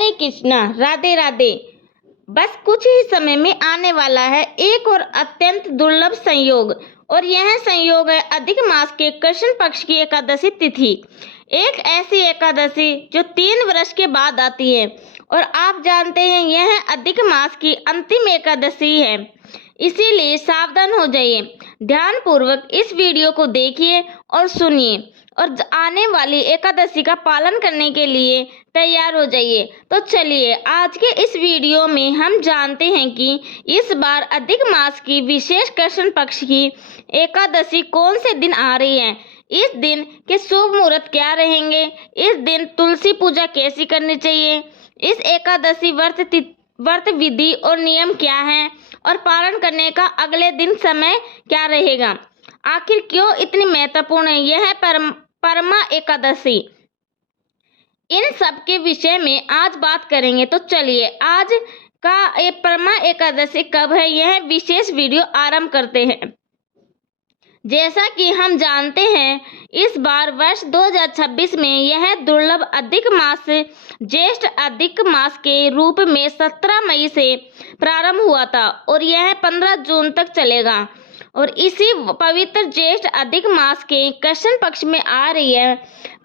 हरे कृष्णा, राधे राधे। बस कुछ ही समय में आने वाला है एक और अत्यंत दुर्लभ संयोग, और यह संयोग है अधिक मास के कृष्ण पक्ष की एकादशी तिथि। एक ऐसी एकादशी जो 3 वर्ष के बाद आती है, और आप जानते हैं यह अधिक मास की अंतिम एकादशी है। इसीलिए सावधान हो जाइए, ध्यानपूर्वक इस वीडियो को देखिए और सुनिए, और आने वाली एकादशी का पालन करने के लिए तैयार हो जाइए। तो चलिए आज के इस वीडियो में हम जानते हैं कि इस बार अधिक मास की विशेष कृष्ण पक्ष की एकादशी कौन से दिन आ रही है, इस दिन के शुभ मुहूर्त क्या रहेंगे, इस दिन तुलसी पूजा कैसी करनी चाहिए, इस एकादशी व्रत विधि और नियम क्या हैं, और पालन करने का अगले दिन समय क्या रहेगा, आखिर क्यों इतनी महत्वपूर्ण है यह परमा एकादशी, इन सब के विषय में आज बात करेंगे। तो चलिए आज का परमा एकादशी कब है यह विशेष वीडियो आरंभ करते हैं। जैसा कि हम जानते हैं इस बार वर्ष 2026 में यह दुर्लभ अधिक मास ज्येष्ठ अधिक मास के रूप में 17 मई से प्रारंभ हुआ था और यह 15 जून तक चलेगा, और इसी पवित्र ज्येष्ठ अधिक मास के कृष्ण पक्ष में आ रही है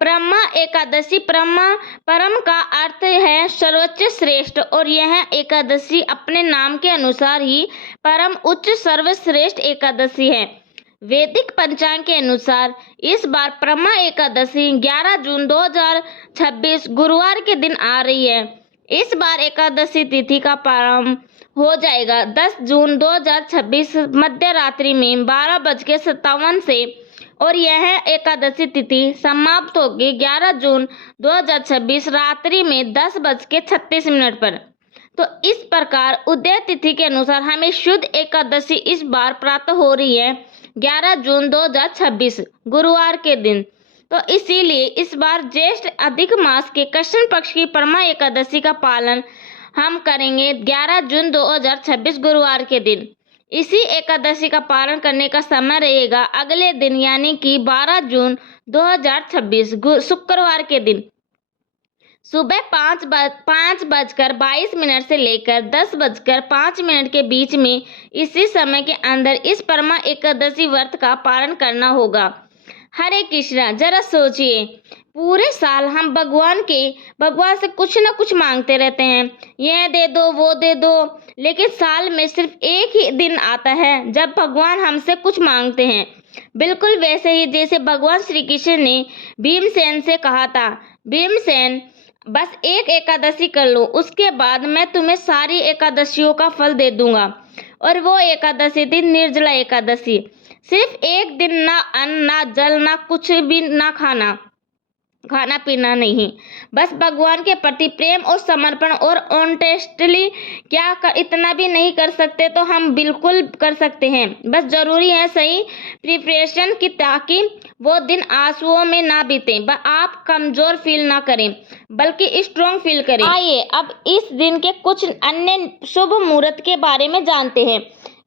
परमा एकादशी। परम का अर्थ है सर्वोच्च श्रेष्ठ, और यह एकादशी अपने नाम के अनुसार ही परम उच्च सर्वश्रेष्ठ एकादशी है। वैदिक पंचांग के अनुसार इस बार परमा एकादशी 11 जून 2026 गुरुवार के दिन आ रही है। इस बार एकादशी तिथि का प्रारंभ हो जाएगा 10 जून 2026 मध्य रात्रि में 12:57 से, और यह एकादशी तिथि समाप्त होगी 11 जून 2026 रात्रि में 10:36 पर। तो इस प्रकार उदय तिथि के अनुसार हमें शुद्ध एकादशी इस बार प्राप्त हो रही है 11 जून 2026 गुरुवार के दिन। तो इसीलिए इस बार ज्येष्ठ अधिक मास के कृष्ण पक्ष की परमा एकादशी का पालन हम करेंगे 11 जून 2026 गुरुवार के दिन। इसी एकादशी का पालन करने का समय रहेगा अगले दिन यानी कि 12 जून 2026 शुक्रवार के दिन सुबह 5:22 से लेकर 10:05 के बीच में। इसी समय के अंदर इस परमा एकादशी व्रत का पालन करना होगा। हरे कृष्णा, जरा सोचिए, पूरे साल हम भगवान से कुछ न कुछ मांगते रहते हैं, यह दे दो वो दे दो, लेकिन साल में सिर्फ एक ही दिन आता है जब भगवान हमसे कुछ मांगते हैं। बिल्कुल वैसे ही जैसे भगवान श्री कृष्ण ने भीमसेन से कहा था, भीमसेन बस एक एकादशी कर लो, उसके बाद मैं तुम्हें सारी एकादशियों का फल दे दूंगा। और वो एकादशी थी निर्जला एकादशी। सिर्फ एक दिन ना अन्न ना जल ना कुछ भी ना खाना पीना नहीं, बस भगवान के प्रति प्रेम और समर्पण। और ऑनेस्टली इतना भी नहीं कर सकते तो हम बिल्कुल कर सकते हैं, बस जरूरी है सही प्रिपरेशन की, ताकि वो दिन आंसुओं में ना बीते, आप कमजोर फील ना करें बल्कि स्ट्रॉन्ग फील करें। आइए अब इस दिन के कुछ अन्य शुभ मुहूर्त के बारे में जानते हैं।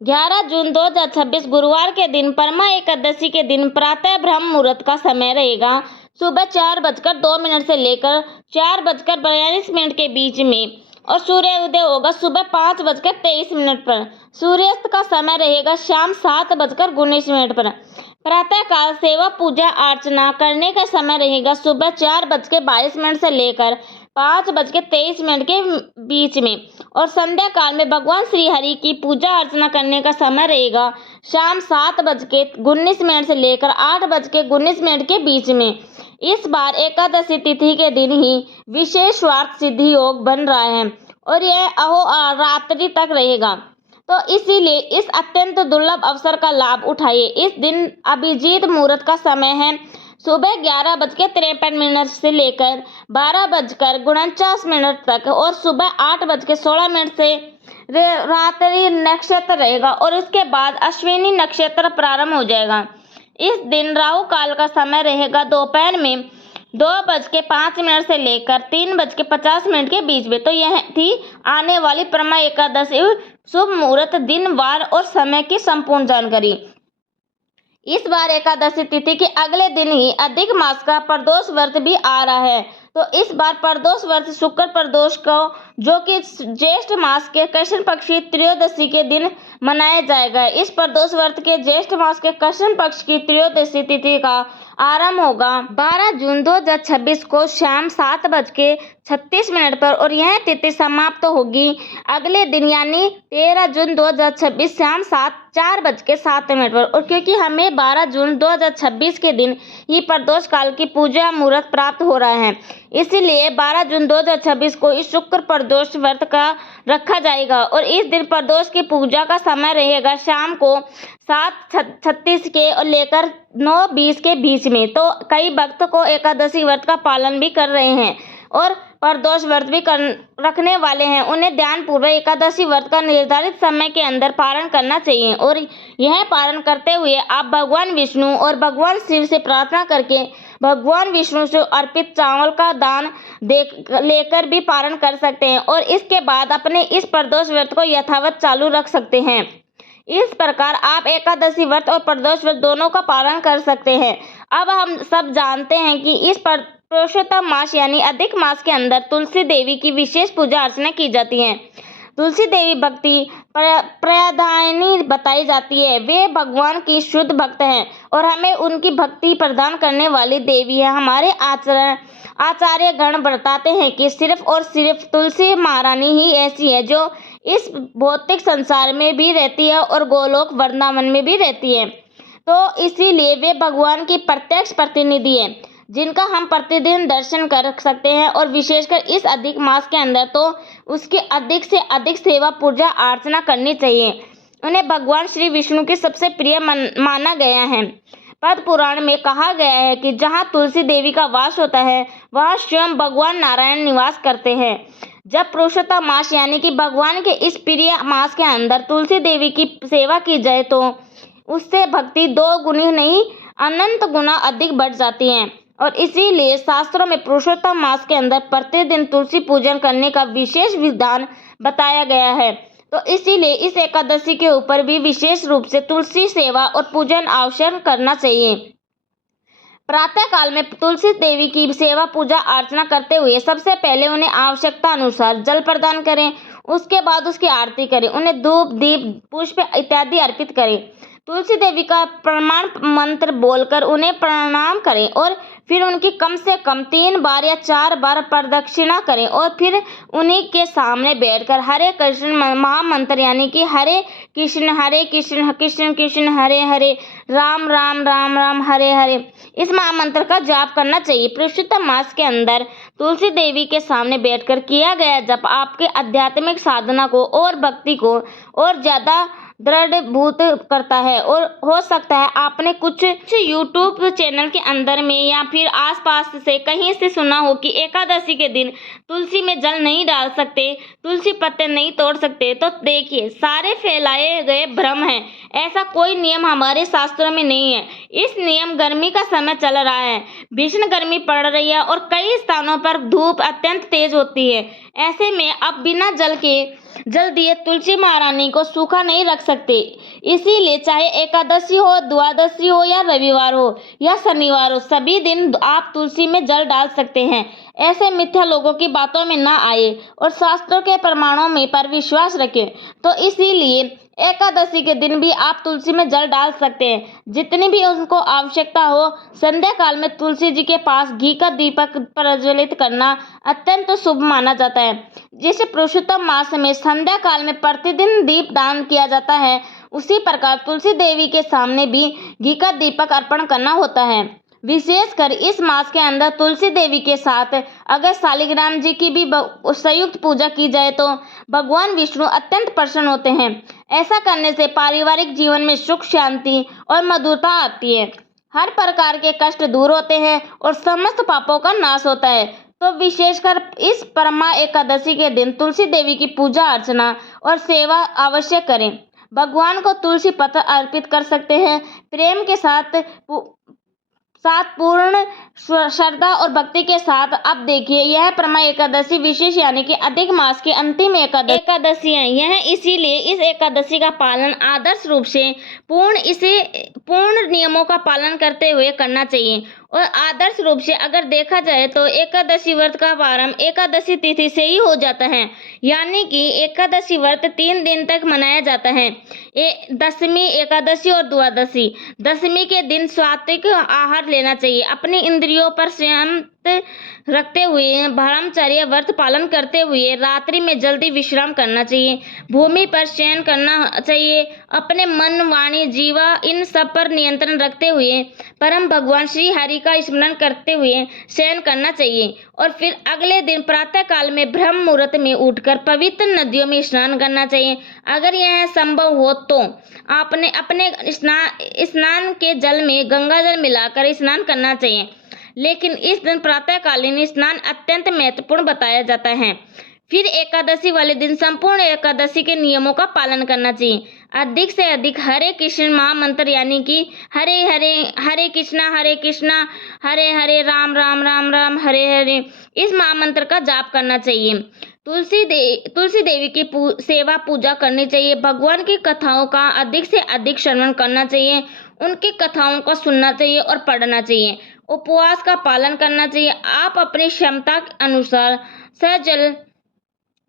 11 जून 2026 गुरुवार के दिन परमा एकादशी के दिन प्रातः ब्रह्म मुहूर्त का समय रहेगा सुबह 4:02 से लेकर 4:42 के बीच में, और सूर्य उदय होगा सुबह 5:23 पर। सूर्यास्त का समय रहेगा शाम 7:19 पर। प्रातः काल सेवा पूजा अर्चना करने का समय रहेगा सुबह 4:22 से लेकर 5:23 के बीच में, और संध्या काल में भगवान श्री हरि की पूजा अर्चना करने का समय रहेगा शाम 7:19 से लेकर 8:19 के बीच में। इस बार एकादशी तिथि के दिन ही विशेष स्वार्थ सिद्धि योग बन रहा है, और यह अहोरात्रि तक रहेगा। तो इसीलिए इस अत्यंत दुर्लभ अवसर का लाभ उठाइए। इस दिन अभिजीत मुहूर्त का समय है सुबह 11:53 से लेकर 12:49 तक, और सुबह 8:16 से रात्रि नक्षत्र रहेगा, और उसके बाद अश्विनी नक्षत्र प्रारंभ हो जाएगा। इस दिन राहु काल का समय रहेगा दोपहर में 2:05 से लेकर 3:50 के बीच में। तो यह थी आने वाली परमा एकादशी शुभ मुहूर्त, दिन, वार और समय की संपूर्ण जानकारी। इस बार एकादशी तिथि के अगले दिन ही अधिक मास का प्रदोष व्रत भी आ रहा है, तो इस बार प्रदोष व्रत शुक्र प्रदोष को, जो कि ज्येष्ठ मास के कृष्ण पक्ष की त्रयोदशी के दिन मनाया जाएगा। इस प्रदोष व्रत के ज्येष्ठ मास के कृष्ण पक्ष की त्रयोदशी तिथि का आरंभ होगा 12 जून 2026 को शाम 7:36 पर और यह तिथि समाप्त होगी अगले दिन यानी 13 जून 2026 शाम 4:07 पर। और क्योंकि हमें 12 जून 2026 के दिन ही प्रदोष काल की पूजा मुहूर्त प्राप्त हो रहा है, इसीलिए 12 जून 2026 को इस शुक्र प्रदोष व्रत का रखा जाएगा। और इस दिन प्रदोष की पूजा का समय रहेगा शाम को 7:36 के और लेकर 9:20 के बीच में। तो कई भक्त को एकादशी व्रत का पालन भी कर रहे हैं और प्रदोष व्रत भी रखने वाले हैं, उन्हें ध्यानपूर्वक एकादशी व्रत का निर्धारित समय के अंदर पारण करना चाहिए। और यह पारण करते हुए आप भगवान विष्णु और भगवान शिव से प्रार्थना करके भगवान विष्णु से अर्पित चावल का दान लेकर भी पारण कर सकते हैं और इसके बाद अपने इस प्रदोष व्रत को यथावत चालू रख सकते हैं। इस प्रकार आप एकादशी व्रत और प्रदोष व्रत दोनों का पालन कर सकते हैं। अब हम सब जानते हैं कि इस पुरुषोत्तम मास यानी अधिक मास के अंदर तुलसी देवी की विशेष पूजा अर्चना की जाती है। तुलसी देवी भक्ति प्रदायिनी बताई जाती है। वे भगवान की शुद्ध भक्त हैं और हमें उनकी भक्ति प्रदान करने वाली देवी है। हमारे आचार्य गण बताते हैं कि सिर्फ और सिर्फ तुलसी महारानी ही ऐसी है जो इस भौतिक संसार में भी रहती है और गोलोक वृंदावन में भी रहती है। तो इसीलिए वे भगवान की प्रत्यक्ष प्रतिनिधि है जिनका हम प्रतिदिन दर्शन कर सकते हैं और विशेषकर इस अधिक मास के अंदर तो उसकी अधिक से अधिक सेवा पूजा अर्चना करनी चाहिए। उन्हें भगवान श्री विष्णु की सबसे प्रिय माना गया है। पद्म पुराण में कहा गया है कि जहाँ तुलसी देवी का वास होता है वहाँ स्वयं भगवान नारायण निवास करते हैं। जब पुरुषोत्तम मास यानी कि भगवान के इस प्रिय मास के अंदर तुलसी देवी की सेवा की जाए तो उससे भक्ति 2 गुनी नहीं अनंत गुना अधिक बढ़ जाती है। और इसीलिए शास्त्रों में पुरुषोत्तम मास के अंदर प्रतिदिन तुलसी पूजन करने का विशेष विधान बताया गया है। तो इसीलिए इस एकादशी के ऊपर भी विशेष रूप से तुलसी सेवा और पूजन अवश्य करना चाहिए। प्रातः काल में तुलसी देवी की सेवा पूजा अर्चना करते हुए सबसे पहले उन्हें आवश्यकता अनुसार जल प्रदान करें, उसके बाद उसकी आरती करें, उन्हें धूप दीप पुष्प इत्यादि अर्पित करें। तुलसी देवी का प्रमाण मंत्र बोलकर उन्हें प्रणाम करें और फिर उनकी कम से कम 3 बार या 4 बार प्रदक्षिणा करें और फिर उन्हीं के सामने बैठकर हरे कृष्ण महामंत्र यानी कि हरे कृष्ण कृष्ण कृष्ण हरे हरे राम राम राम राम हरे हरे इस महामंत्र का जाप करना चाहिए। पुरुषोत्तम मास के अंदर तुलसी देवी के सामने बैठकर किया गया जप आपके आध्यात्मिक साधना को और भक्ति को और ज्यादा दृढ़भूत करता है। और हो सकता है आपने कुछ यूट्यूब चैनल के अंदर में या फिर आसपास से कहीं से सुना हो कि एकादशी के दिन तुलसी में जल नहीं डाल सकते, तुलसी पत्ते नहीं तोड़ सकते। तो देखिए, सारे फैलाए गए भ्रम हैं। ऐसा कोई नियम हमारे शास्त्रों में नहीं है। इस नियम गर्मी का समय चल रहा है, भीषण गर्मी पड़ रही है और कई स्थानों पर धूप अत्यंत तेज होती है। ऐसे में अब बिना जल दिए तुलसी महारानी को सूखा नहीं रख सकते। इसीलिए चाहे एकादशी हो, द्वादशी हो या रविवार हो या शनिवार हो, सभी दिन आप तुलसी में जल डाल सकते हैं। ऐसे मिथ्या लोगों की बातों में ना आए और शास्त्रों के प्रमाणों में पर विश्वास रखें। तो इसीलिए एकादशी के दिन भी आप तुलसी में जल डाल सकते हैं, जितनी भी उनको आवश्यकता हो। संध्या काल में तुलसी जी के पास घी का दीपक प्रज्वलित करना अत्यंत शुभ माना जाता है। जैसे पुरुषोत्तम मास में संध्या काल में प्रतिदिन दीप दान किया जाता है, उसी प्रकार तुलसी देवी के सामने भी घी का दीपक अर्पण करना होता है। विशेषकर इस मास के अंदर तुलसी देवी के साथ अगर शालिग्राम जी की भी संयुक्त पूजा की जाए तो भगवान विष्णु अत्यंत प्रसन्न होते हैं। ऐसा करने से पारिवारिक जीवन में सुख शांति और मधुरता आती है, हर प्रकार के कष्ट दूर होते हैं और समस्त पापों का नाश होता है। तो विशेषकर इस परमा एकादशी के दिन तुलसी देवी की पूजा अर्चना और सेवा अवश्य करें। भगवान को तुलसी पत्र अर्पित कर सकते हैं। प्रेम के साथ पूर्ण श्रद्धा और भक्ति के साथ। अब देखिए, यह परमा एकादशी विशेष यानी कि अधिक मास की अंतिम एकादशी है। यह इसीलिए इस एकादशी का पालन आदर्श रूप से पूर्ण नियमों का पालन करते हुए करना चाहिए और आदर्श रूप से अगर देखा जाए तो एकादशी व्रत का प्रारंभ एकादशी तिथि से ही हो जाता है, यानी कि एकादशी व्रत 3 दिन तक मनाया जाता है। दशमी, एकादशी और द्वादशी। दशमी के दिन सात्विक आहार लेना चाहिए, अपनी इंद्रियों पर संयम रखते हुए ब्रह्मचर्य व्रत पालन करते हुए रात्रि में जल्दी विश्राम करना चाहिए, भूमि पर शयन करना चाहिए, अपने मन, वाणी, जीवा इन सब पर नियंत्रण रखते हुए परम भगवान श्री हरि का स्मरण करते हुए शयन करना चाहिए और फिर अगले दिन प्रातः काल में ब्रह्म मुहूर्त में उठकर पवित्र नदियों में स्नान करना चाहिए। अगर यह संभव हो तो आपने अपने स्नान के जल में गंगा जल मिलाकर स्नान करना चाहिए, लेकिन इस दिन प्रातःकालीन स्नान अत्यंत महत्वपूर्ण बताया जाता है। फिर एकादशी वाले दिन संपूर्ण एकादशी के नियमों का पालन करना चाहिए। अधिक से अधिक हरे कृष्ण महामंत्र यानी कि हरे हरे हरे कृष्णा हरे हरे राम राम राम राम हरे हरे, इस महामंत्र का जाप करना चाहिए। तुलसी देवी की सेवा पूजा करनी चाहिए। भगवान की कथाओं का अधिक से अधिक श्रवण करना चाहिए, उनकी कथाओं को सुनना चाहिए और पढ़ना चाहिए। उपवास का पालन करना चाहिए। आप अपनी क्षमता के अनुसार सहजल,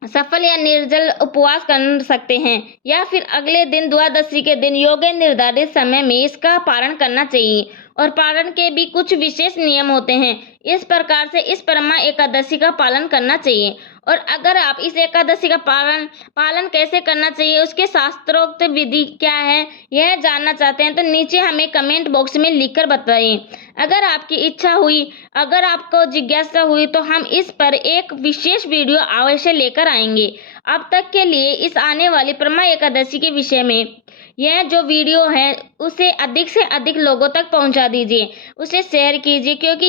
सफल या निर्जल उपवास कर सकते हैं या फिर अगले दिन द्वादशी के दिन योग्य निर्धारित समय में इसका पालन करना चाहिए और पालन के भी कुछ विशेष नियम होते हैं। इस प्रकार से इस परमा एकादशी का पालन करना चाहिए। और अगर आप इस एकादशी का पालन कैसे करना चाहिए, उसके शास्त्रोक्त विधि क्या है, यह जानना चाहते हैं तो नीचे हमें कमेंट बॉक्स में लिखकर बताइए। अगर आपकी इच्छा हुई, अगर आपको जिज्ञासा हुई तो हम इस पर एक विशेष वीडियो अवश्य लेकर आएंगे। अब तक के लिए इस आने वाली परमा एकादशी के विषय में यह जो वीडियो है उसे अधिक से अधिक लोगों तक पहुंचा दीजिए, उसे शेयर कीजिए, क्योंकि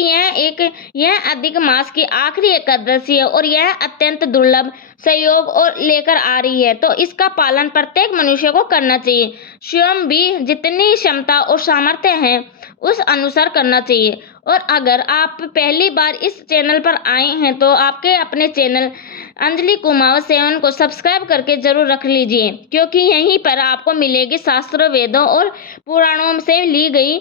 यह अधिक मास की आखिरी एकादशी है और यह अत्यंत दुर्लभ सहयोग और लेकर आ रही है, तो इसका पालन प्रत्येक मनुष्य को करना चाहिए। स्वयं भी जितनी क्षमता और सामर्थ्य है उस अनुसार करना चाहिए। और अगर आप पहली बार इस चैनल पर आए हैं तो आपके अपने चैनल अंजलि कुमावत 7 को सब्सक्राइब करके जरूर रख लीजिए, क्योंकि यहीं पर आपको मिलेगी शास्त्रों, वेदों और पुराणों से ली गई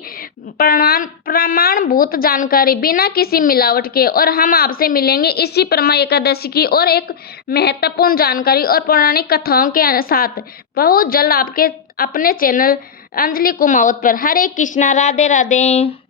प्रमाणभूत जानकारी बिना किसी मिलावट के। और हम आपसे मिलेंगे इसी परमा एकादशी की और एक महत्वपूर्ण जानकारी और पौराणिक कथाओं के साथ बहुत जल्द आपके अपने चैनल अंजलि कुमावत पर। हरे कृष्णा, राधे राधे।